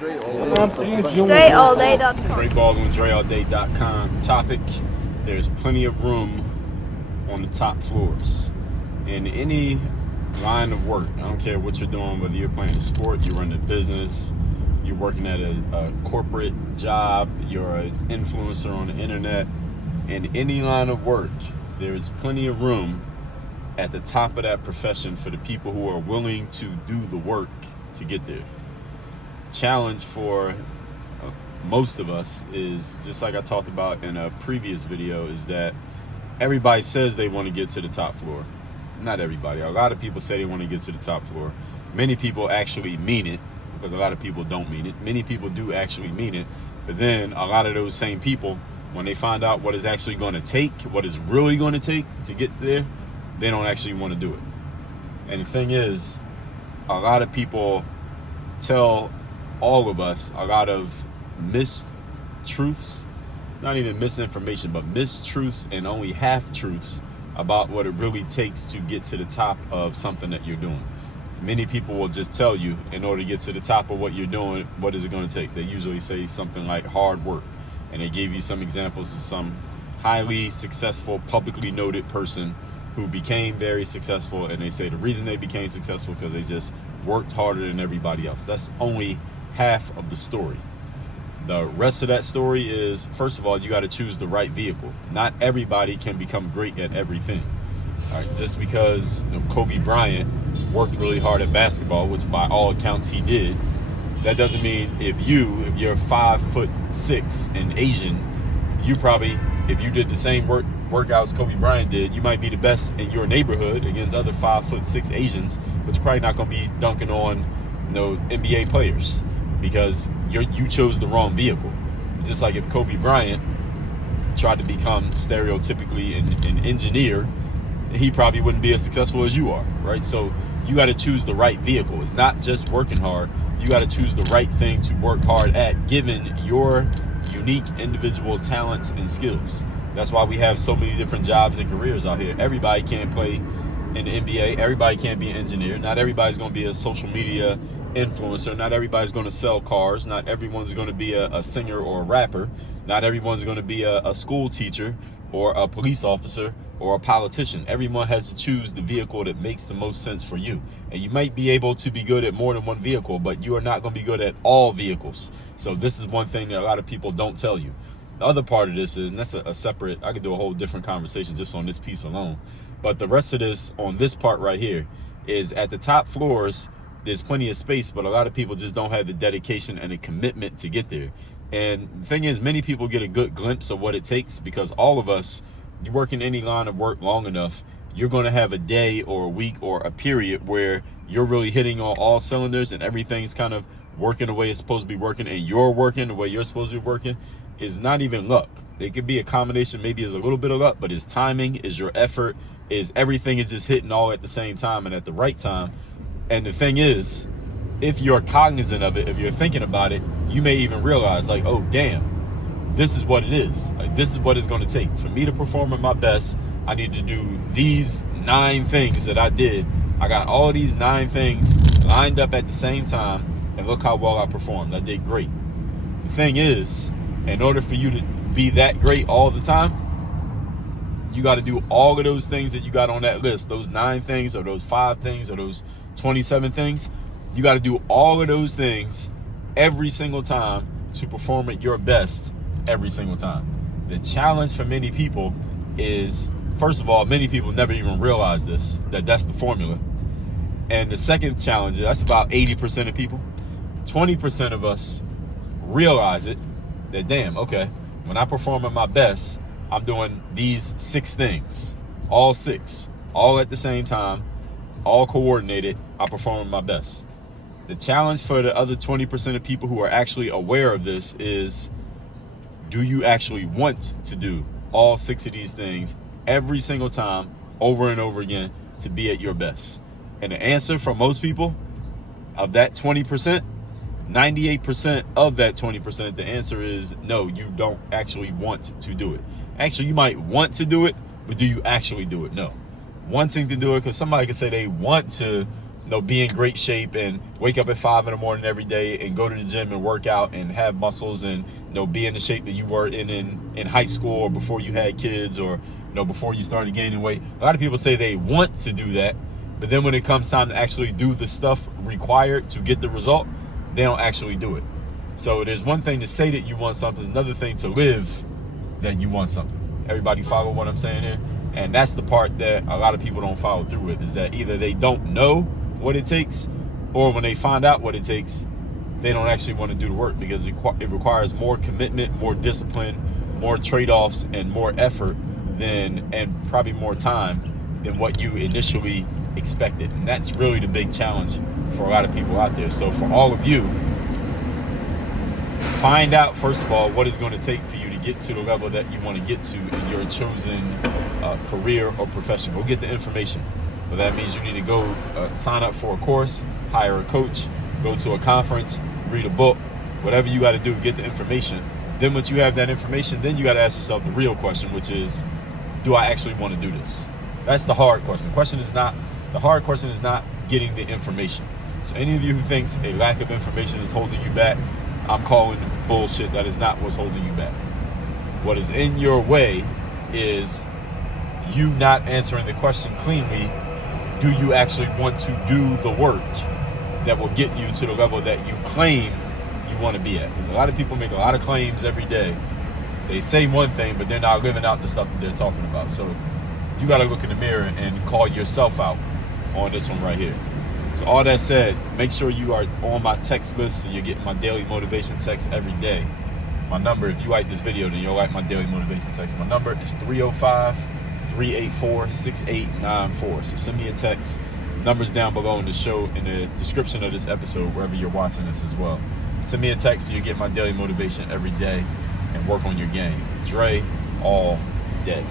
DreAllDay.com. Dre Baldwin, DreAllDay.com. Topic: there's plenty of room on the top floors in any line of work. I don't care what you're doing, whether you're playing a sport, you're running a business, you're working at a corporate job, you're an influencer on the internet. In any line of work, there's plenty of room at the top of that profession for the people who are willing to do the work to get there. Challenge for most of us is, just like I talked about in a previous video, is that everybody says they want to get to the top floor. Not everybody. A lot of people say they want to get to the top floor. Many people actually mean it, because a lot of people don't mean it. Many people do actually mean it, but then a lot of those same people, when they find out what it's actually going to take, what it's really going to take to get there, they don't actually want to do it. And the thing is, a lot of people tell all of us a lot of mistruths, not even misinformation, but mistruths and only half-truths about what it really takes to get to the top of something that you're doing. Many people will just tell you, in order to get to the top of what you're doing, what is it going to take? They usually say something like hard work. And they gave you some examples of some highly successful, publicly noted person who became very successful. And they say the reason they became successful because they just worked harder than everybody else. That's only half of the story. The rest of that story is, first of all, you got to choose the right vehicle. Not everybody can become great at everything. All right, just because Kobe Bryant worked really hard at basketball, which by all accounts he did, that doesn't mean if you're 5'6" and Asian, you probably, if you did the same workouts Kobe Bryant did, you might be the best in your neighborhood against other 5'6" Asians, but you're probably not going to be dunking on NBA players, because you chose the wrong vehicle. Just like if Kobe Bryant tried to become stereotypically an engineer, he probably wouldn't be as successful as you are, right? So you got to choose the right vehicle. It's not just working hard. You got to choose the right thing to work hard at, given your unique individual talents and skills. That's why we have so many different jobs and careers out here. Everybody can't play in the NBA. Everybody can't be an engineer. Not everybody's going to be a social media influencer. Not everybody's going to sell cars. Not everyone's going to be a singer or a rapper. Not everyone's going to be a school teacher or a police officer or a politician. Everyone has to choose the vehicle that makes the most sense for you. And you might be able to be good at more than one vehicle, but you are not going to be good at all vehicles. So this is one thing that a lot of people don't tell you. The other part of this is, and that's a separate, I could do a whole different conversation just on this piece alone. But the rest of this on this part right here is, at the top floors, there's plenty of space, but a lot of people just don't have the dedication and the commitment to get there. And the thing is, many people get a good glimpse of what it takes, because all of us, you work in any line of work long enough, you're going to have a day or a week or a period where you're really hitting on all cylinders and everything's kind of working the way it's supposed to be working, and you're working the way you're supposed to be working. Is not even luck. It could be a combination, maybe it's a little bit of luck, but it's timing, is your effort, is everything is just hitting all at the same time and at the right time. And the thing is, if you're cognizant of it, if you're thinking about it, you may even realize, like, oh, damn, this is what it is. Like, this is what it's going to take. For me to perform at my best, I need to do these 9 things that I did. I got all these 9 things lined up at the same time, and look how well I performed. I did great. The thing is, in order for you to be that great all the time, you got to do all of those things that you got on that list, those 9 things or those 5 things or those 27 things. You got to do all of those things every single time to perform at your best every single time. The challenge for many people is, first of all, many people never even realize that's the formula. And the second challenge, that's about 80% of people. 20% of us realize it, that damn, okay, when I perform at my best, I'm doing these 6 things, all 6, all at the same time, all coordinated. I perform at my best. The challenge for the other 20% of people who are actually aware of this is, do you actually want to do all 6 of these things every single time, over and over again, to be at your best? And the answer for most people, of that 20%, 98% of that 20%, the answer is no, you don't actually want to do it. Actually, you might want to do it, but do you actually do it? No. Wanting to do it, because somebody could say they want to be in great shape and wake up at 5 in the morning every day and go to the gym and work out and have muscles and, be in the shape that you were in high school or before you had kids or, before you started gaining weight. A lot of people say they want to do that, but then when it comes time to actually do the stuff required to get the result, they don't actually do it. So there's one thing to say that you want something, another thing to live that you want something. Everybody follow what I'm saying here? And that's the part that a lot of people don't follow through with, is that either they don't know what it takes, or when they find out what it takes, they don't actually want to do the work, because it requires more commitment, more discipline, more trade-offs, and more effort and probably more time than what you initially expected. And that's really the big challenge for a lot of people out there. So for all of you, find out, first of all, what it's going to take for you to get to the level that you want to get to in your chosen career or profession. Go get the information. But that means you need to go sign up for a course, hire a coach, go to a conference, read a book, whatever you got to do, get the information. Then once you have that information, then you got to ask yourself the real question, which is, do I actually want to do this? That's the hard question. The hard question is not getting the information. So any of you who thinks a lack of information is holding you back, I'm calling bullshit. That is not what's holding you back. What is in your way is you not answering the question cleanly. Do you actually want to do the work that will get you to the level that you claim you want to be at? Because a lot of people make a lot of claims every day. They say one thing, but they're not living out the stuff that they're talking about. So you got to look in the mirror and call yourself out on this one right here. So all that said, make sure you are on my text list, so you're getting my daily motivation text every day. My number, if you like this video, then you'll like my daily motivation text. My number is 305-384-6894. So send me a text. Numbers down below in the description of this episode, wherever you're watching this as well. Send me a text so you get my daily motivation every day and work on your game. Dre all day.